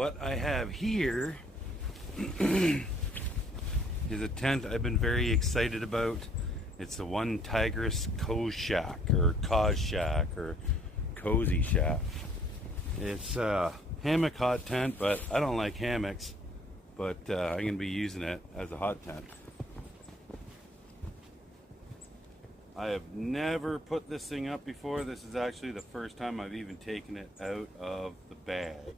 what I have here is a tent I've been very excited about. It's the onetigris Cozshack or Cozshack or Cozy Shack. It's a hammock hot tent, but I don't like hammocks, but I'm going to be using it as a hot tent. I have never put this thing up before. This is actually the first time I've even taken it out of the bag.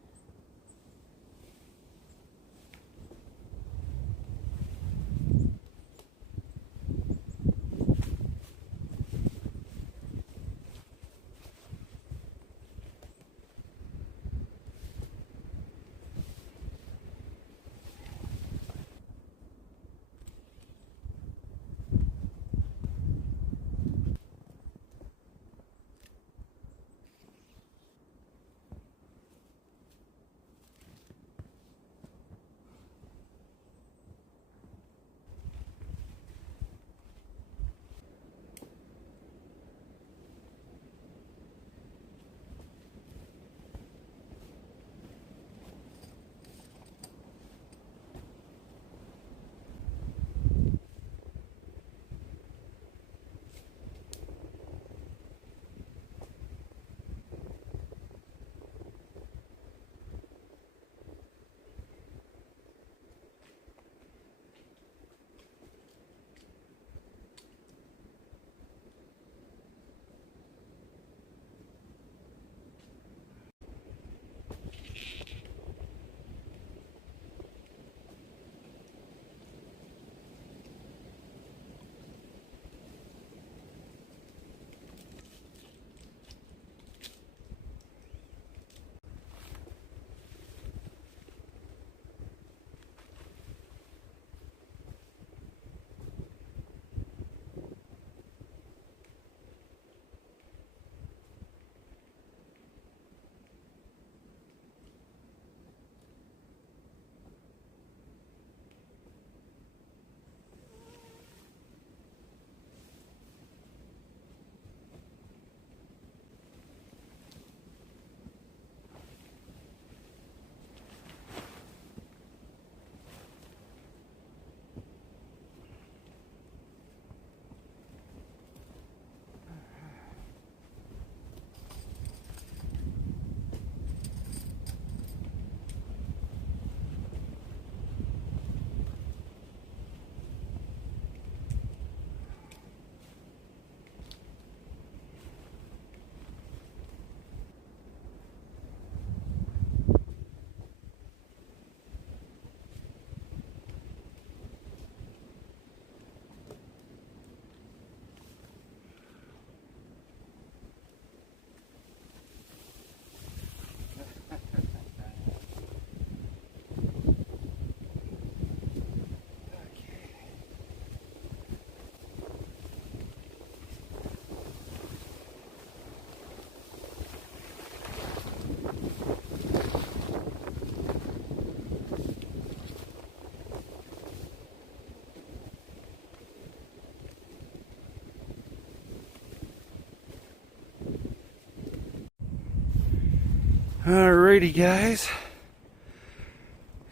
Alrighty guys,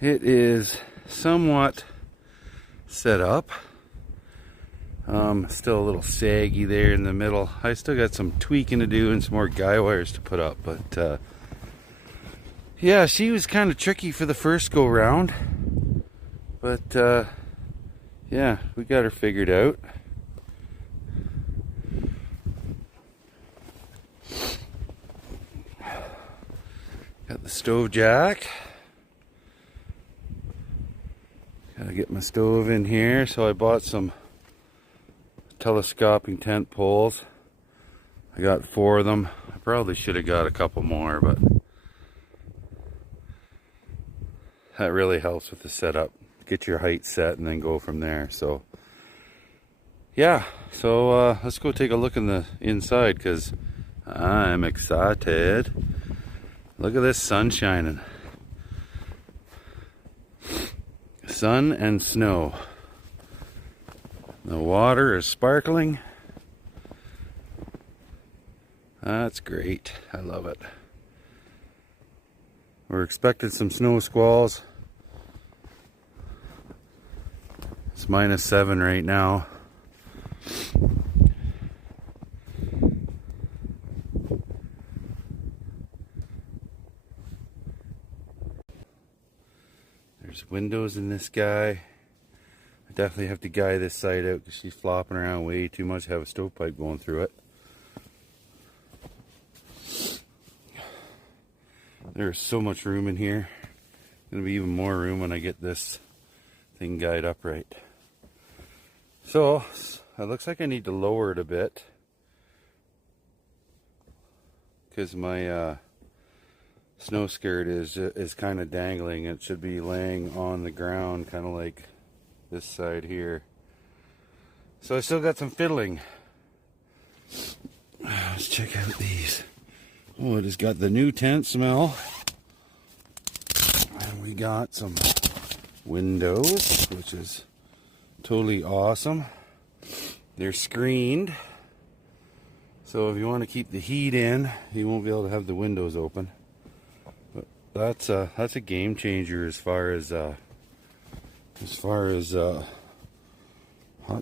it is somewhat set up. Still a little saggy there in the middle. I still got some tweaking to do and some more guy wires to put up, but yeah, she was kind of tricky for the first go round, but yeah, we got her figured out. Got the stove jack. Gotta get my stove in here, so I bought some telescoping tent poles. I got 4 of them. I probably should have got a couple more, but that really helps with the setup. Get your height set and then go from there. So yeah, so let's go take a look in the inside because I'm excited. Look at this sun shining. Sun and snow. The water is sparkling. That's great. I love it. We're expecting some snow squalls. It's -7 right now. There's windows in this guy. I definitely have to guy this side out because she's flopping around way too much. I have a stovepipe going through it. There's so much room in here. Gonna be even more room when I get this thing guyed up right. So it looks like I need to lower it a bit because my snow skirt is kind of dangling. It should be laying on the ground, kind of like this side here. So I still got some fiddling. Let's check out these. Oh, it has got the new tent smell. And we got some windows, which is totally awesome. They're screened. So if you want to keep the heat in, you won't be able to have the windows open. But that's a game changer as far as hot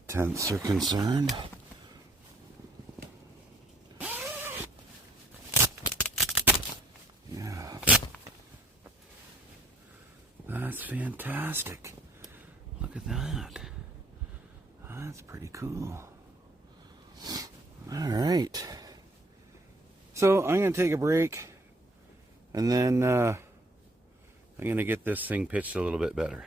tents are concerned. That's fantastic. Look at that. That's pretty cool. All right. So I'm going to take a break and then I'm going to get this thing pitched a little bit better.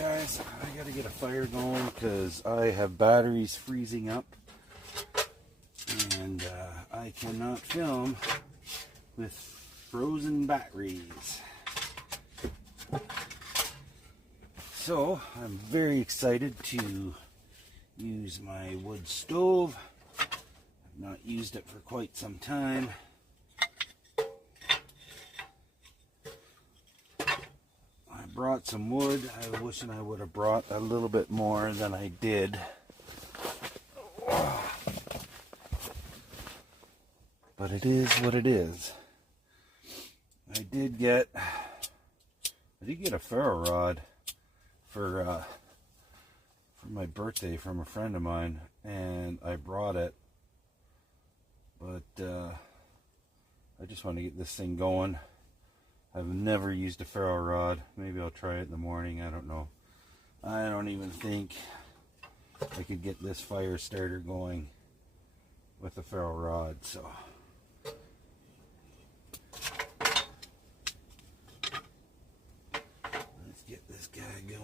guys, I gotta get a fire going because I have batteries freezing up and I cannot film with frozen batteries. So I'm very excited to use my wood stove. I've not used it for quite some time. Brought some wood. I wish I would have brought a little bit more than I did. But it is what it is. I did get a ferro rod for my birthday from a friend of mine, and I brought it. But I just want to get this thing going. I've never used a ferro rod. Maybe I'll try it in the morning. I don't know. I don't even think I could get this fire starter going with a ferro rod. So let's get this guy going.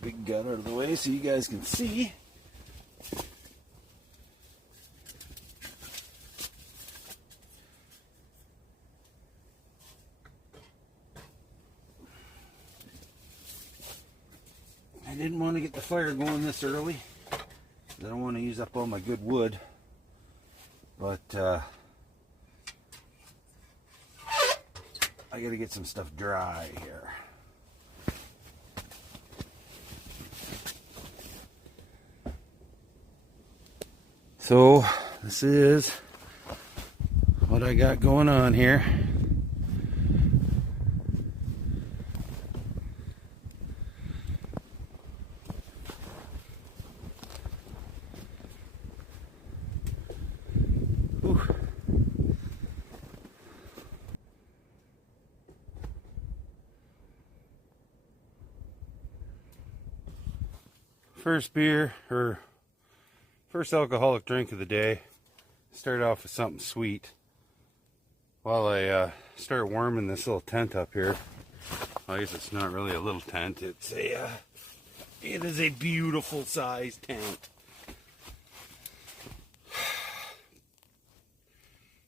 Big gun out of the way so you guys can see. I didn't want to get the fire going this early. I don't want to use up all my good wood. But I gotta get some stuff dry here. So this is what I got going on here. Whew. First beer, or first alcoholic drink of the day. Start off with something sweet while I start warming this little tent up here. Well, I guess it's not really a little tent. It is a beautiful sized tent.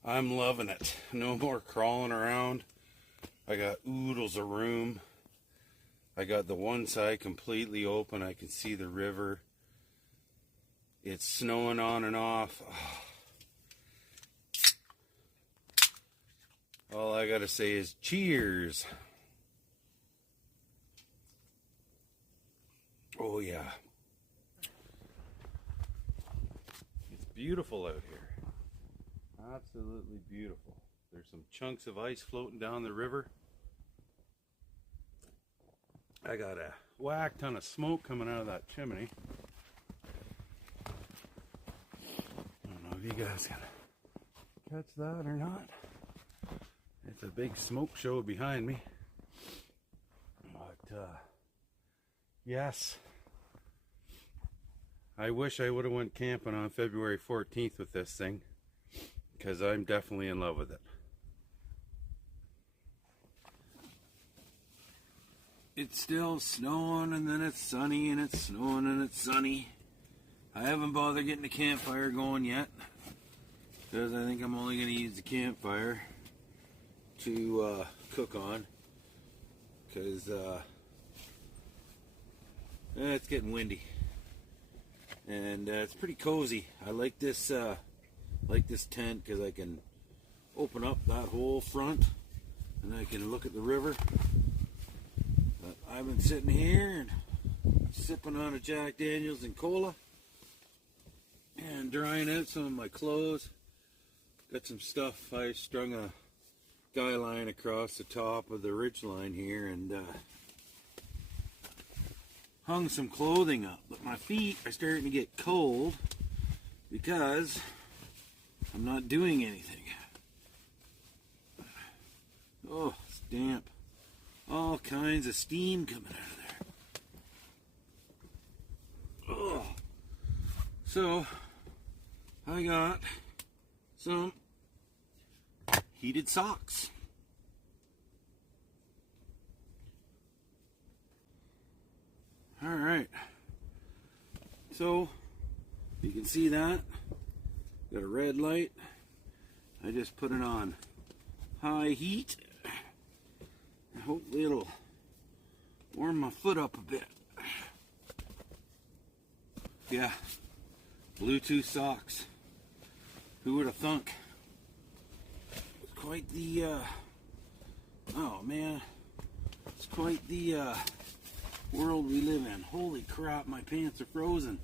I'm loving it. No more crawling around. I got oodles of room. I got the one side completely open. I can see the river. It's snowing on and off. All I gotta say is cheers. Oh yeah. It's beautiful out here. Absolutely beautiful. There's some chunks of ice floating down the river. I got a whack ton of smoke coming out of that chimney. I don't know if you guys can catch that or not. It's a big smoke show behind me. But yes, I wish I would have went camping on February 14th with this thing, because I'm definitely in love with it. It's still snowing, and then it's sunny, and it's snowing, and it's sunny. I haven't bothered getting the campfire going yet, because I think I'm only going to use the campfire to cook on, because it's getting windy, and it's pretty cozy. I like this tent because I can open up that whole front, and I can look at the river. But I've been sitting here and sipping on a Jack Daniels and cola, and drying out some of my clothes. Got some stuff. I strung a guy line across the top of the ridge line here and hung some clothing up. But my feet are starting to get cold because I'm not doing anything. Oh, it's damp. All kinds of steam coming out of there. Oh, So I got some heated socks. All right. So you can see that. Got a red light. I just put it on high heat. Hopefully it'll warm my foot up a bit. Yeah, Bluetooth socks. Who would have thunk? It's quite the, oh man, it's quite the world we live in. Holy crap, my pants are frozen.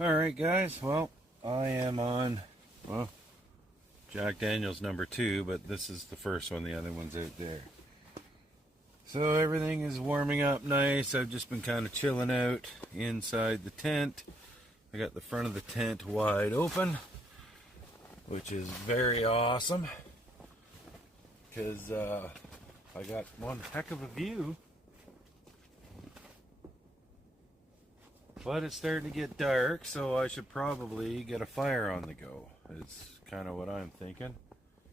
Alright guys, well, I am on, well, Jack Daniels #2, but this is the first one, the other one's out there. So everything is warming up nice. I've just been kind of chilling out inside the tent. I got the front of the tent wide open, which is very awesome because I got one heck of a view. But it's starting to get dark, so I should probably get a fire on the go. It's kind of what I'm thinking,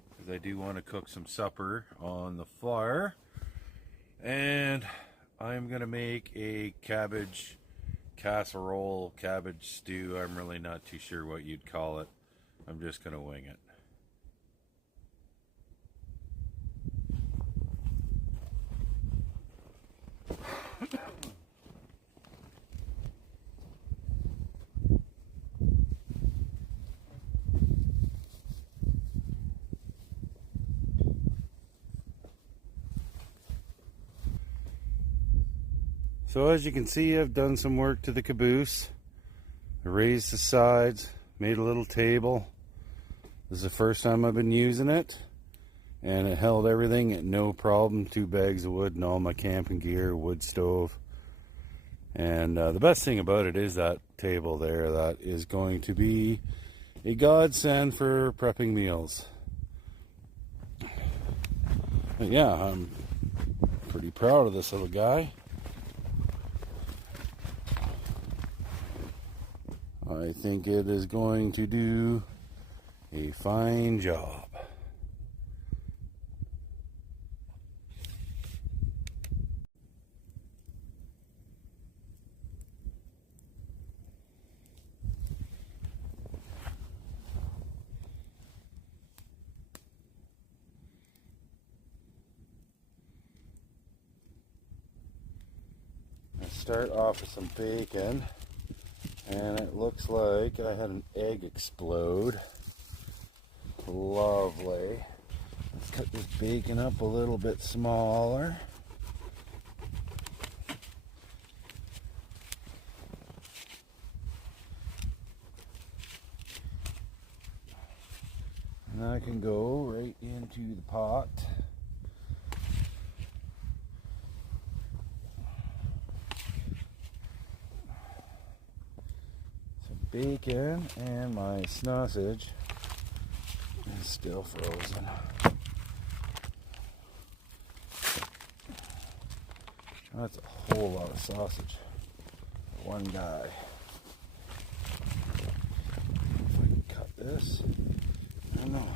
because I do want to cook some supper on the fire. And I'm going to make a cabbage casserole, cabbage stew. I'm really not too sure what you'd call it. I'm just going to wing it. So as you can see, I've done some work to the caboose. I raised the sides, made a little table. This is the first time I've been using it, and it held everything at no problem. 2 bags of wood and all my camping gear, wood stove. And the best thing about it is that table there. That is going to be a godsend for prepping meals. But yeah, I'm pretty proud of this little guy. I think it is going to do a fine job. I start off with some bacon. And it looks like I had an egg explode. Lovely. Let's cut this bacon up a little bit smaller. And I can go right into the pot. Bacon, and my sausage is still frozen. That's a whole lot of sausage for one guy. If I can cut this, I don't know.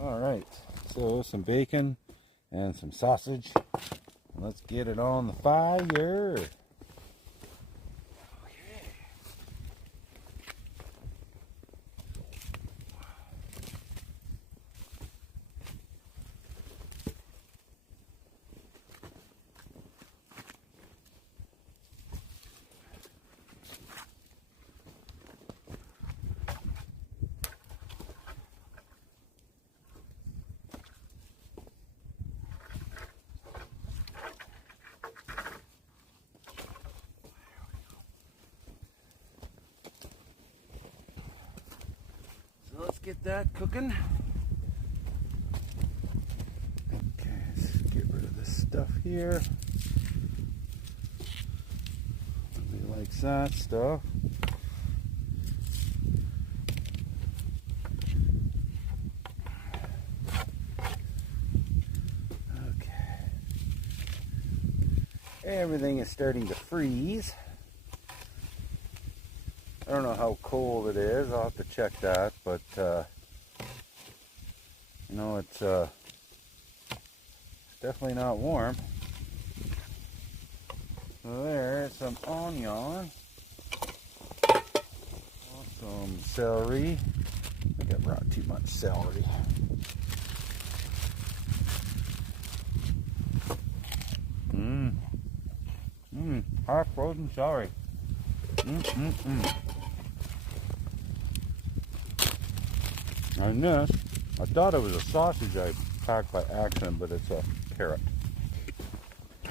Alright, so some bacon and some sausage. Let's get it on the fire. Let's get that cooking. Okay, let's get rid of this stuff here. Nobody likes that stuff. Everything is starting to freeze. I don't know how cold it is. I'll have to check that, but you know, it's definitely not warm. So there's some onion, some celery. I think I brought too much celery. Half frozen celery. And this, I thought it was a sausage I packed by accident, but it's a carrot.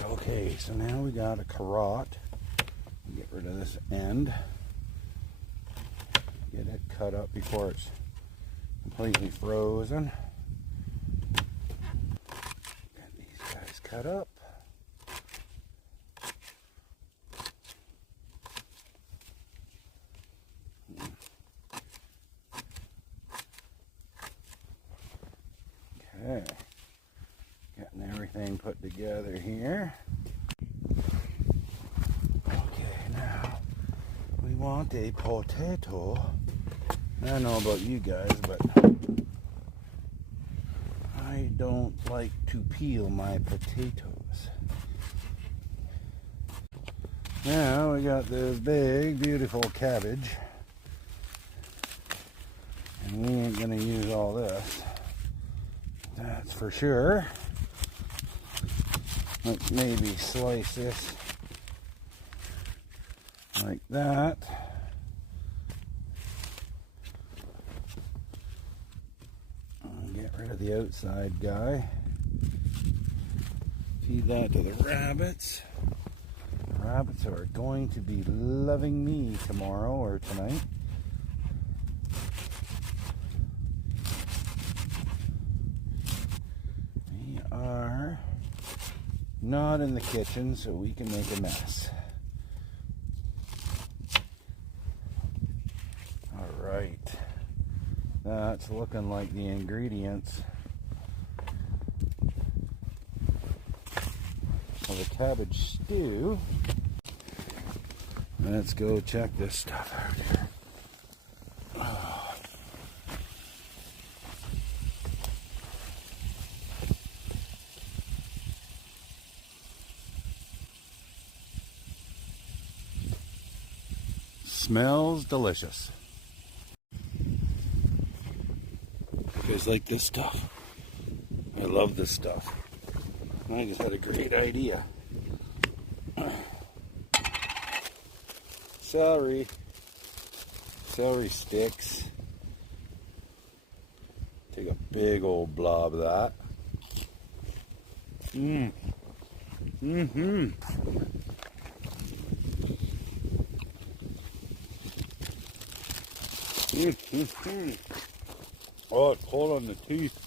Okay, so now we got a carrot. Get rid of this end. Get it cut up before it's completely frozen. Get these guys cut up. Okay, getting everything put together here. Okay, now we want a potato. I don't know about you guys, but I don't like to peel my potatoes. Now we got this big, beautiful cabbage. And we ain't gonna use all this. That's for sure. Like maybe slice this like that. And get rid of the outside guy. Feed that to the rabbits. The rabbits are going to be loving me tomorrow or tonight. Are not in the kitchen, so we can make a mess. Alright, that's looking like the ingredients of a cabbage stew. Let's go check this stuff out here. Smells delicious. You guys like this stuff? I love this stuff. I just had a great idea. Celery sticks. Take a big old blob of that. Oh, it's cold on the teeth.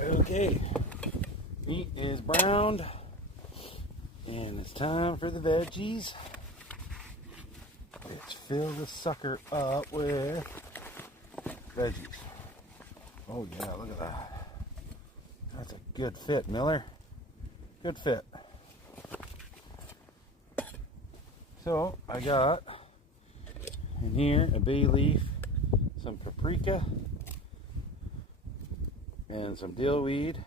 Okay, meat is browned, and it's time for the veggies. Let's fill the sucker up with veggies. Oh yeah, look at that. That's a good fit, Miller. Good fit. So I got in here a bay leaf, some paprika, and some dill weed.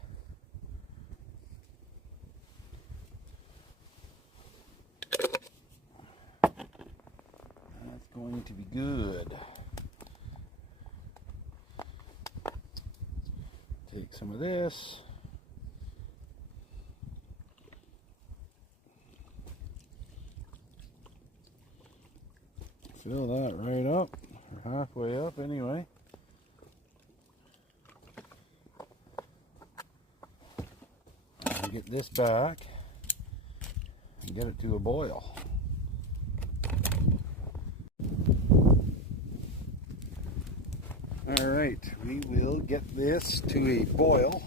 That's going to be good. Take some of this. Fill that right up, or halfway up anyway. And get this back and get it to a boil. Alright, we will get this to a boil,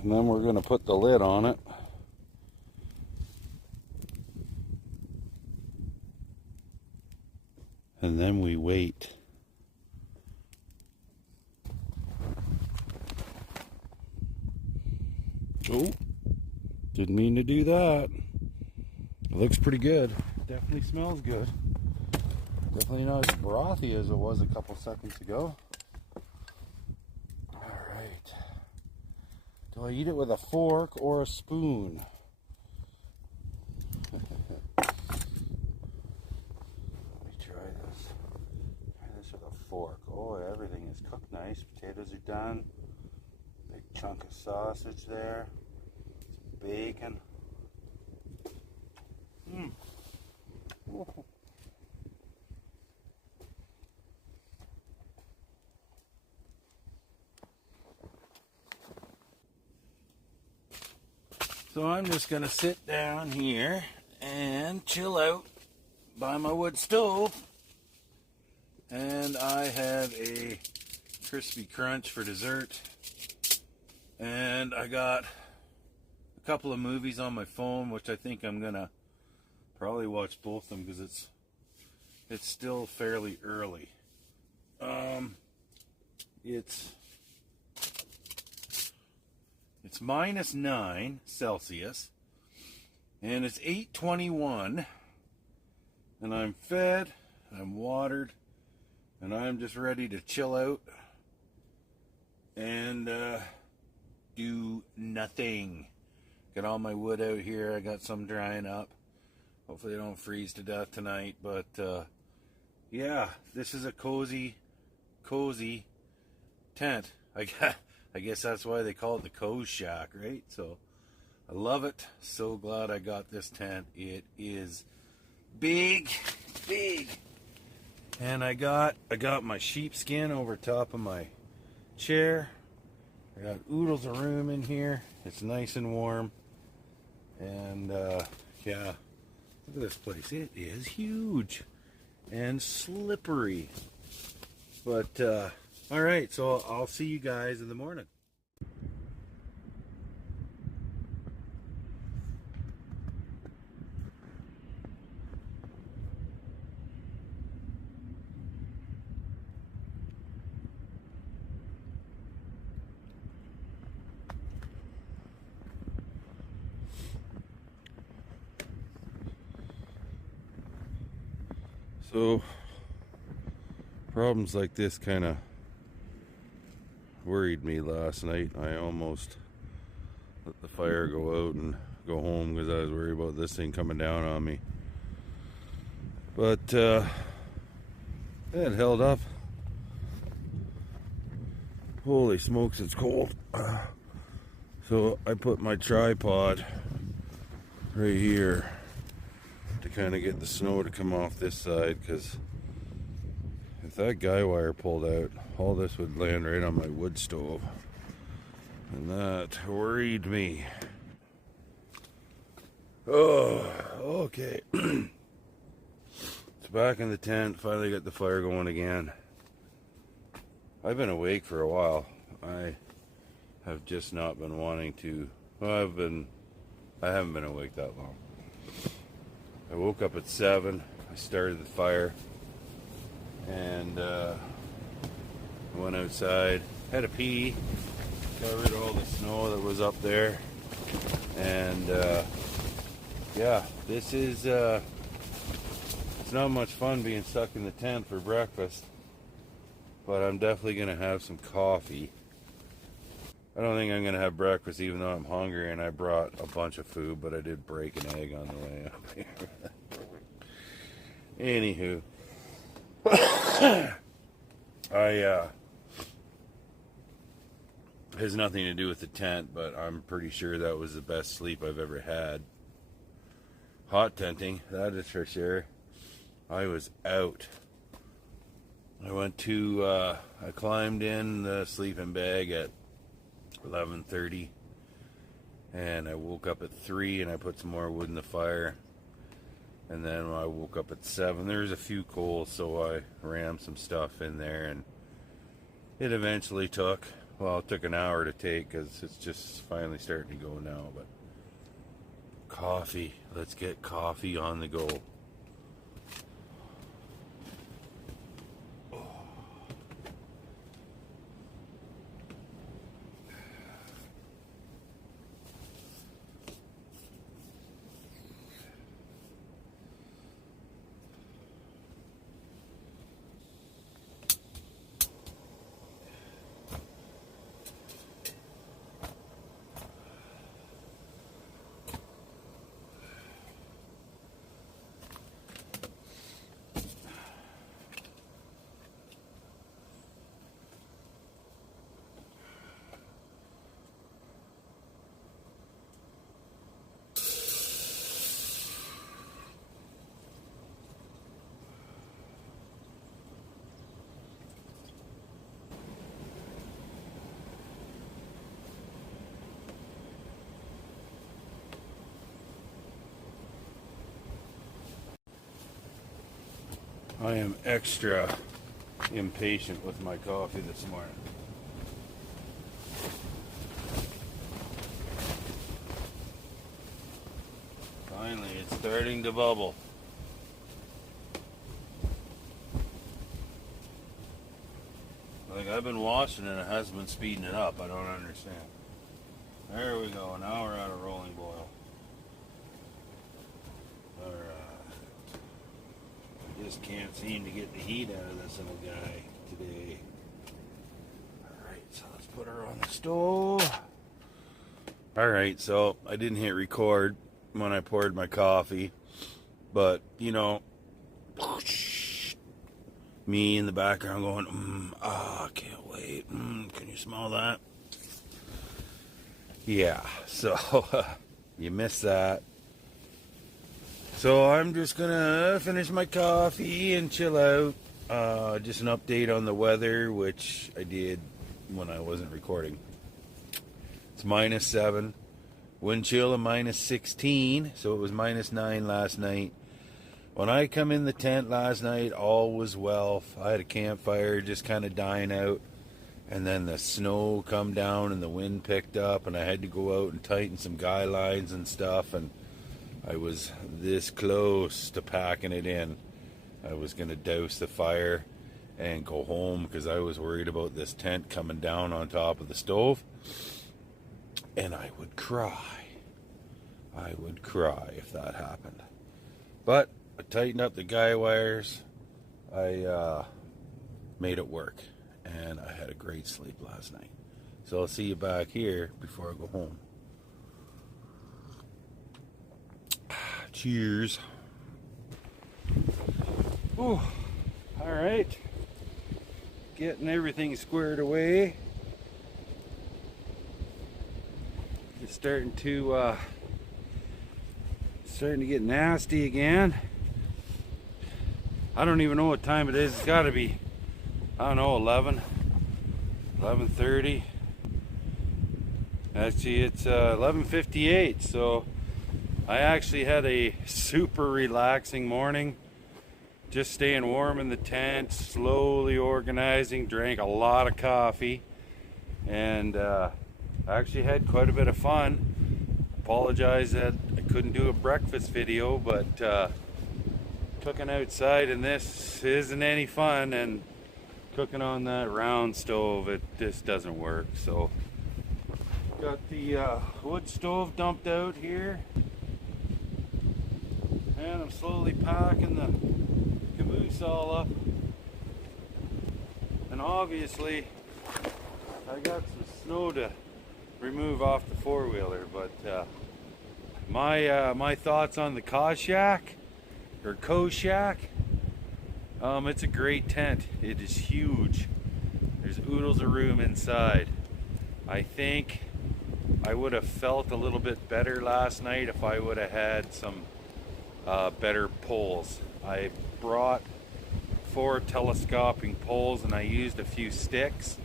and then we're going to put the lid on it. And then we wait. Oh, didn't mean to do that. It looks pretty good. Definitely smells good. Definitely not as brothy as it was a couple seconds ago. Alright. Do I eat it with a fork or a spoon? Let me try this. Try this with a fork. Oh, everything is cooked nice. Potatoes are done. Big chunk of sausage there. Some bacon. Mmm. So I'm just going to sit down here and chill out by my wood stove. And I have a crispy crunch for dessert. And I got a couple of movies on my phone, which I think I'm going to probably watch both of them because it's still fairly early. It's -9 Celsius, and it's 8:21, and I'm fed, I'm watered, and I'm just ready to chill out and do nothing. Got all my wood out here. I got some drying up. Hopefully I don't freeze to death tonight, but yeah, this is a cozy tent. I guess that's why they call it the Cozshack, right? So I love it. So glad I got this tent. It is big, and I got my sheepskin over top of my chair. I got oodles of room in here. It's nice and warm, and yeah. Look at this place. It is huge and slippery. But, alright, so I'll see you guys in the morning. So, problems like this kind of worried me last night. I almost let the fire go out and go home because I was worried about this thing coming down on me. But it held up. Holy smokes, it's cold. So I put my tripod right here to kind of get the snow to come off this side, because if that guy wire pulled out, all this would land right on my wood stove, and that worried me. Oh, okay. It's back in the tent. Finally got the fire going again. I've been awake for a while. I have just not been wanting to. Well, I haven't been awake that long. I woke up at 7. I started the fire, and went outside, had a pee, got rid of all the snow that was up there, and yeah, this is it's not much fun being stuck in the tent for breakfast, but I'm definitely gonna have some coffee. I don't think I'm gonna have breakfast, even though I'm hungry, and I brought a bunch of food, but I did break an egg on the way up here. Anywho, it has nothing to do with the tent, but I'm pretty sure that was the best sleep I've ever had. Hot tenting, that is for sure. I was out. I climbed in the sleeping bag at 11:30, and I woke up at 3, and I put some more wood in the fire, and then when I woke up at 7, there was a few coals, so I rammed some stuff in there, and it eventually took, well, it took an hour to take because it's just finally starting to go now. But coffee, let's get coffee on the go. I am extra impatient with my coffee this morning. Finally, it's starting to bubble. Like, I've been watching it, it hasn't been speeding it up. I don't understand. There we go. Now we're at a rolling boil. I just can't seem to get the heat out of this little guy today. Alright, so let's put her on the stove. Alright, so I didn't hit record when I poured my coffee, but you know, me in the background going, I can't wait. Can you smell that? Yeah, so you missed that. So I'm just gonna finish my coffee and chill out. Just an update on the weather, which I did when I wasn't recording. It's -7, wind chill of -16, so it was -9 last night. When I come in the tent last night, all was well. I had a campfire just kind of dying out, and then the snow come down and the wind picked up, and I had to go out and tighten some guy lines and stuff, and I was this close to packing it in. I was going to douse the fire and go home because I was worried about this tent coming down on top of the stove. And I would cry. I would cry if that happened. But I tightened up the guy wires. I made it work. And I had a great sleep last night. So I'll see you back here before I go home. Cheers. Ooh, all right. Getting everything squared away. It's starting to get nasty again. I don't even know what time it is. It's got to be, I don't know, 11:30. Actually, it's 11:58. So I actually had a super relaxing morning. Just staying warm in the tent, slowly organizing, drank a lot of coffee, and I actually had quite a bit of fun. Apologize that I couldn't do a breakfast video, but cooking outside in this isn't any fun, and cooking on that round stove, it just doesn't work. So got the wood stove dumped out here. And I'm slowly packing the Caboose all up. And obviously, I got some snow to remove off the four-wheeler. But my thoughts on the Cozshack, or Cozshack. It's a great tent. It is huge. There's oodles of room inside. I think I would have felt a little bit better last night if I would have had some better poles. I brought 4 telescoping poles and I used a few sticks.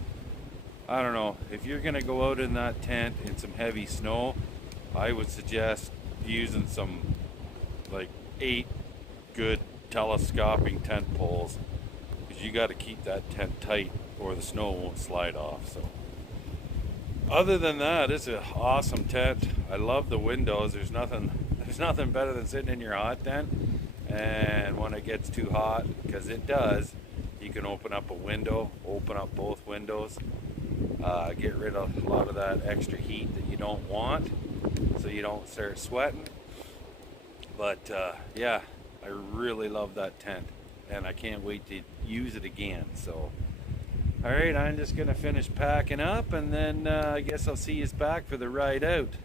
I don't know, if you're gonna go out in that tent in some heavy snow, I would suggest using some like 8 good telescoping tent poles, because you got to keep that tent tight or the snow won't slide off. So other than that, it's an awesome tent. I love the windows. There's nothing better than sitting in your hot tent, and when it gets too hot, because it does, you can open up a window, open up both windows, get rid of a lot of that extra heat that you don't want, so you don't start sweating. But yeah, I really love that tent, and I can't wait to use it again. So alright, I'm just gonna finish packing up, and then I guess I'll see you back for the ride out.